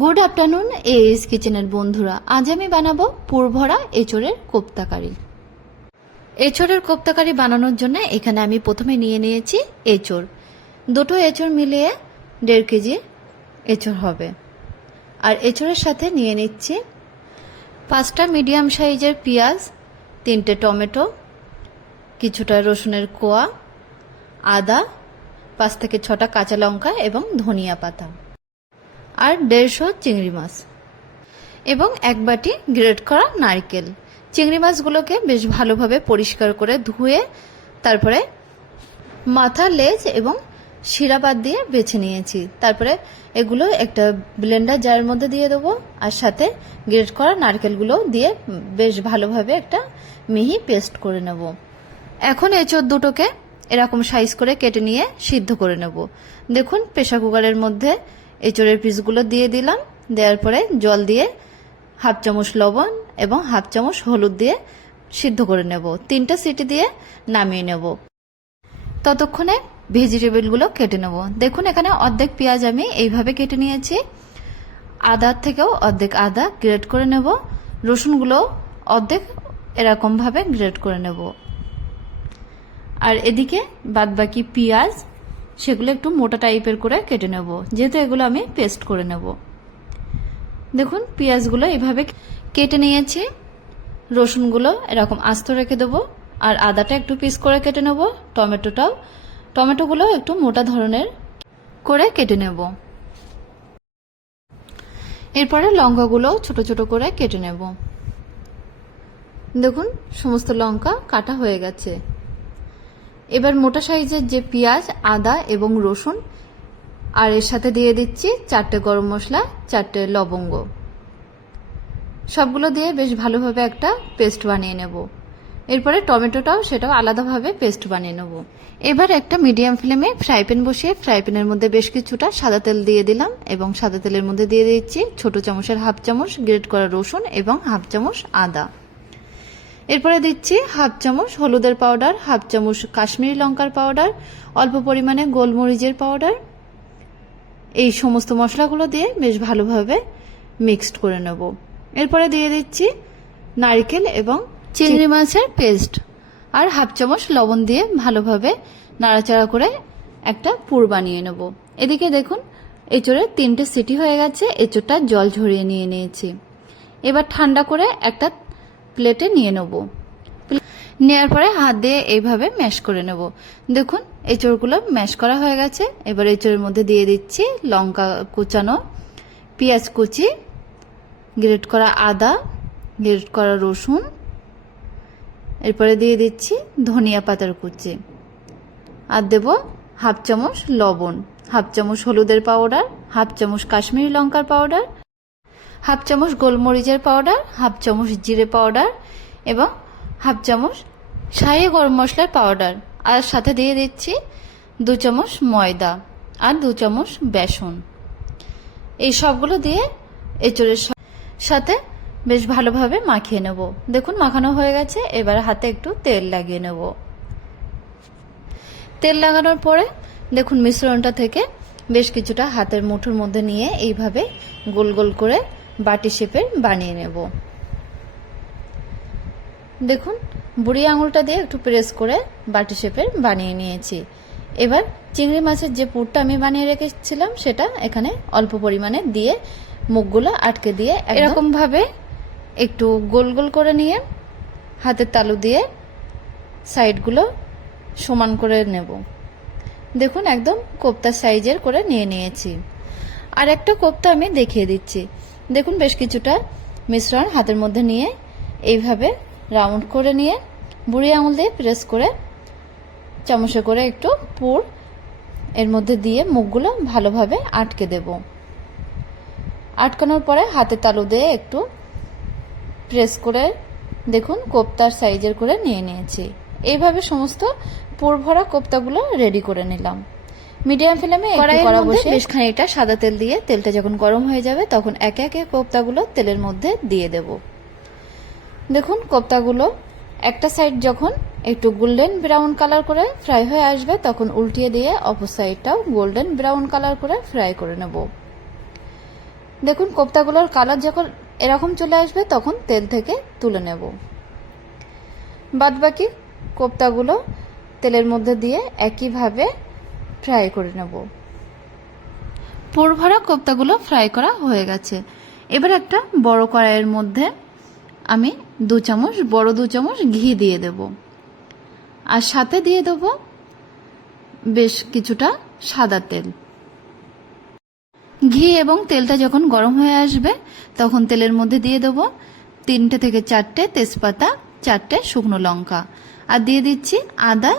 Good afternoon S কিচেনের বন্ধুরা, আজ আমি বানাবো পুরভরা এঁচোড়ের কোপ্তাকারি। এঁচোড়ের কোপ্তাকারি বানানোর জন্য এখানে আমি প্রথমে নিয়ে নিয়েছি এঁচোড়। দুটো এঁচোড় মিলিয়ে 1.5 কেজি এঁচোড় হবে। আর এঁচোড়ের সাথে নিয়ে নিচ্ছি 5টা মিডিয়াম সাইজের পেঁয়াজ, 3টে টমেটো, কিছুটা রসুনের কোয়া, আদা, 5 থেকে 6টা কাঁচা লঙ্কা এবং ধনিয়া পাতা, আর 150 চিংড়ি মাছ এবং 1 বাটি গ্রেট করা নারকেল। চিংড়ি মাছগুলোকে বেশ ভালোভাবে পরিষ্কার করে ধুয়ে তারপরে মাথা, লেজ এবং শিরা বাদ দিয়ে বেছে নিয়েছি। তারপরে এগুলো একটা ব্লেন্ডার জারের মধ্যে দিয়ে দেবো, আর সাথে গ্রেট করা নারকেলগুলো দিয়ে বেশ ভালোভাবে একটা মিহি পেস্ট করে নেব। এখন এঁচোড় দুটোকে এরকম সাইজ করে কেটে নিয়ে সিদ্ধ করে নেব। দেখুন, প্রেসার কুকারের মধ্যে এঁচোড়ের পিসগুলো দিয়ে দিলাম। দেওয়ার পরে জল দিয়ে 1/2 চামচ লবণ এবং 1/2 চামচ হলুদ দিয়ে সিদ্ধ করে নেব। 3টে সিটি দিয়ে নামিয়ে নেব। ততক্ষণে ভেজিটেবলগুলো কেটে নেব। দেখুন, এখানে অর্ধেক পেঁয়াজ আমি এইভাবে কেটে নিয়েছি। আদার থেকেও অর্ধেক আদা গ্রেট করে নেব। রসুনগুলো অর্ধেক এরকমভাবে গ্রেট করে নেব। আর এদিকে বাদবাকি পেঁয়াজ, সেগুলো একটু মোটা টাইপের করে কেটে নেব, যেহেতু এগুলো আমি পেস্ট করে নেব। দেখুন, পেঁয়াজগুলো এভাবে কেটে নিয়েছি। রসুনগুলো এরকম আস্ত রেখে দেবো, আর আদাটা একটু পিস করে কেটে নেব। টমেটোগুলো একটু মোটা ধরনের করে কেটে নেব। এরপরে লঙ্কাগুলো ছোট ছোট করে কেটে নেব। দেখুন, সমস্ত লঙ্কা কাটা হয়ে গেছে। এবার মোটা সাইজের যে পেঁয়াজ, আদা এবং রসুন, আর এর সাথে দিয়ে দিচ্ছি 4টে গরম মশলা, 4টে লবঙ্গ, সবগুলো দিয়ে বেশ ভালোভাবে একটা পেস্ট বানিয়ে নেব। এরপরে টমেটোটাও সেটাও আলাদাভাবে পেস্ট বানিয়ে নেব। এবার একটা মিডিয়াম ফ্লেমে ফ্রাই প্যান বসিয়ে ফ্রাই প্যানের মধ্যে বেশ কিছুটা সাদা তেল দিয়ে দিলাম এবং সাদা তেলের মধ্যে দিয়ে দিচ্ছি ছোট চামচের 1/2 চামচ গ্রেট করা রসুন এবং 1/2 চামচ আদা। এরপরে দিচ্ছি 1/2 চামচ হলুদের পাউডার, 1/2 চামচ কাশ্মীরি লঙ্কার পাউডার, অল্প পরিমাণে গোলমরিচের পাউডার। এই সমস্ত মশলাগুলো দিয়ে বেশ ভালোভাবে মিক্সড করে নেব। এরপরে দিয়ে দিচ্ছি নারকেল এবং চিংড়ি মাছের পেস্ট, আর 1/2 চামচ লবণ দিয়ে ভালোভাবে নাড়াচাড়া করে একটা পুর বানিয়ে নেব। এদিকে দেখুন, এঁচোড়ের 3টে সিটি হয়ে গেছে। এঁচোড়টা জল ঝরিয়ে নিয়ে নিয়েছি। এবার ঠান্ডা করে একটা প্লেটে নিয়ে নেব। নেওয়ার পরে হাত দিয়ে এইভাবে ম্যাশ করে নেব। দেখুন, এঁচোড়গুলো ম্যাশ করা হয়ে গেছে। এবার এঁচোড়ের মধ্যে দিয়ে দিচ্ছি লঙ্কা কুচানো, পেঁয়াজ কুচি, গ্রেট করা আদা, গ্রেট করা রসুন, এরপরে দিয়ে দিচ্ছি ধনিয়া পাতার কুচি, আর দেব 1/2 চামচ লবণ, 1/2 চামচ হলুদের পাউডার, 1/2 চামচ কাশ্মীরি লঙ্কার পাউডার, 1/2 চামচ গোলমরিচের পাউডার, 1/2 চামচ জিরে পাউডার এবং 1/2 চামচ শাহি গরম মশলার পাউডার, আর সাথে দিয়ে দিচ্ছি 2 চামচ ময়দা আর 2 চামচ বেসন। এই সবগুলো দিয়ে এঁচোড়ের সাথে বেশ ভালোভাবে মাখিয়ে নেব। দেখুন, মাখানো হয়ে গেছে। এবার হাতে একটু তেল লাগিয়ে নেব। তেল লাগানোর পরে দেখুন, মিশ্রণটা থেকে বেশ কিছুটা হাতের মুঠোর মধ্যে নিয়ে এইভাবে গোল গোল করে বাটি শেপের বানিয়ে নেব। দেখুন, বুড়ি আঙুলটা দিয়ে একটু প্রেস করে বাটি শেপের বানিয়ে নিয়েছি। এবার চিংড়ি মাছের যে পুরটা আমি বানিয়ে রেখেছিলাম সেটা এখানে অল্প পরিমাণে দিয়ে মুখগুলো আটকে দিয়ে এরকম ভাবে একটু গোল গোল করে নিয়ে হাতের তালু দিয়ে সাইডগুলো সমান করে নেব। দেখুন, একদম কোপ্তা সাইজের করে নিয়ে নিয়েছি। আর একটা কোপ্তা আমি দেখিয়ে দিচ্ছি। দেখুন, বেশ কিছুটা মিশ্রণ হাতের মধ্যে নিয়ে এইভাবে রাউন্ড করে নিয়ে বুড়ি আঙুল দিয়ে প্রেস করে চামচে করে একটু পুর এর মধ্যে দিয়ে মুখগুলো ভালোভাবে আটকে দেব। আটকানোর পরে হাতের তালু দিয়ে একটু প্রেস করে দেখুন কোপ্তার সাইজের করে নিয়ে নিয়েছি। এইভাবে সমস্ত পুর ভরা কোপ্তাগুলো রেডি করে নিলাম। মিডিয়াম ফ্লেমে কড়া বসে বেশ খানিকটা সাদা তেল দিয়ে তেলটা যখন গরম হয়ে যাবে তখন একে একে কোপ্তাগুলো তেলের মধ্যে দিয়ে দেব। দেখুন, কোপ্তাগুলো একটা সাইড যখন একটু গোল্ডেন ব্রাউন কালার করে ফ্রাই হয়ে আসবে তখন উল্টিয়ে দিয়ে অপর সাইডটাও গোল্ডেন ব্রাউন কালার করে ফ্রাই করে নেব। দেখুন কোপ্তাগুলোর কালার যখন এরকম চলে আসবে তখন তেল থেকে তুলে নেব। বাদবাকি কোপ্তাগুলো তেলের মধ্যে দিয়ে একইভাবে ফ্রাই করে নেব। পুরভরা কোপ্তাগুলো ফ্রাই করা হয়ে গেছে। এবার একটা বড় কড়াইয়ের মধ্যে আমি 2 চামচ বড় 2 চামচ ঘি দিয়ে দেব, আর সাথে দিয়ে দেব বেশ কিছুটা সাদা তেল। ঘি এবং তেলটা যখন গরম হয়ে আসবে তখন তেলের মধ্যে দিয়ে দেব 3টে থেকে 4টে তেজপাতা, 4টে শুকনো লঙ্কা, আর দিয়ে দিচ্ছি আদা,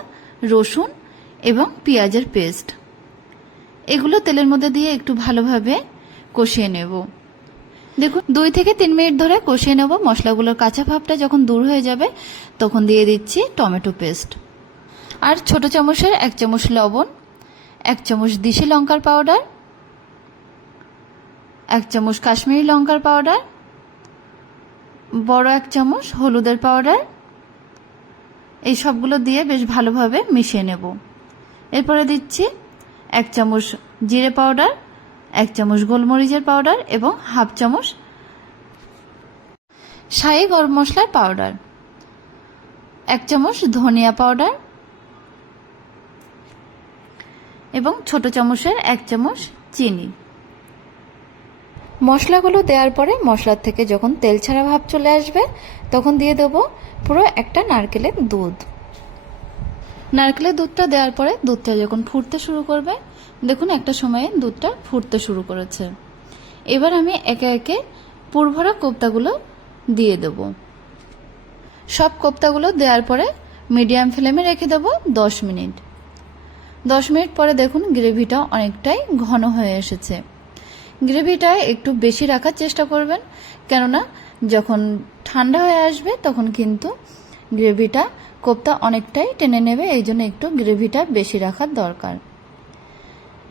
রসুন এবং পেঁয়াজের পেস্ট। এগুলো তেলের মধ্যে দিয়ে একটু ভালোভাবে কষিয়ে নেব। দেখুন 2 থেকে 3 মিনিট ধরে কষিয়ে নেব। মশলাগুলোর কাঁচা ভাবটা যখন দূর হয়ে যাবে তখন দিয়ে দিচ্ছি টমেটো পেস্ট, আর ছোট চামচের 1 চামচ লবণ, 1 চামচ দেশি লঙ্কার পাউডার, 1 চামচ কাশ্মীরি লঙ্কার পাউডার, বড় 1 চামচ হলুদের পাউডার। এই সবগুলো দিয়ে বেশ ভালোভাবে মিশিয়ে নেব। এরপরে দিচ্ছি 1 চামচ জিরে পাউডার, 1 চামচ গোলমরিচের পাউডার এবং 1/2 চামচ শাহি গরম মশলার পাউডার, 1 চামচ ধনিয়া পাউডার এবং ছোট চামচের 1 চামচ চিনি। মশলাগুলো দেওয়ার পরে মশলার থেকে যখন তেল ছাড়া ভাব চলে আসবে তখন দিয়ে দেবো পুরো একটা নারকেলের দুধ। নারকেলের দুধটা দেওয়ার পরে দুধটা যখন ফুটতে শুরু করবে, দেখুন একটা সময়ে দুধটা ফুটতে শুরু করেছে। এবার আমি একে একে পুরভরা কোপ্তাগুলো দিয়ে দেব। সব কোপ্তাগুলো দেওয়ার পরে মিডিয়াম ফ্লেমে রেখে দেবো 10 মিনিট। 10 মিনিট পরে দেখুন গ্রেভিটা অনেকটাই ঘন হয়ে এসেছে। গ্রেভিটা একটু বেশি রাখার চেষ্টা করবেন, কেননা যখন ঠান্ডা হয়ে আসবে তখন কিন্তু গ্রেভিটা কোপ্তা অনেকটাই টেনে নেবে, এই জন্য একটু গ্রেভিটা বেশি রাখার দরকার।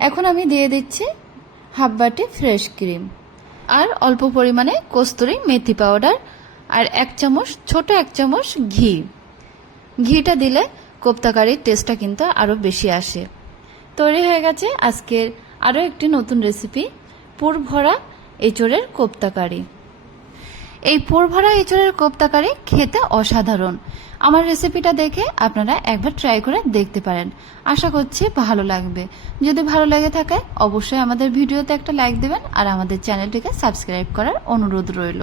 এখন আমি দিয়ে দিচ্ছি 1/2 বাটি ফ্রেশ ক্রিম, আর অল্প পরিমাণে কস্তুরি মেথি পাউডার, আর 1 চামচ ছোট 1 চামচ ঘি। ঘিটা দিলে কোপ্তা কারির টেস্টটা কিন্তু আরও বেশি আসে। তৈরি হয়ে গেছে আজকের আরও একটি নতুন রেসিপি, পুরভরা এঁচোড়ের কোপ্তা কারি। এই পুরভরা এঁচোড়ের কোপ্তা কারি খেতে অসাধারণ। আমার রেসিপিটা দেখে আপনারা একবার ট্রাই করে দেখতে পারেন। আশা করছি ভালো লাগবে। যদি ভালো লেগে থাকে অবশ্যই আমাদের ভিডিওতে একটা লাইক দেবেন, আর আমাদের চ্যানেলটিকে সাবস্ক্রাইব করার অনুরোধ রইল।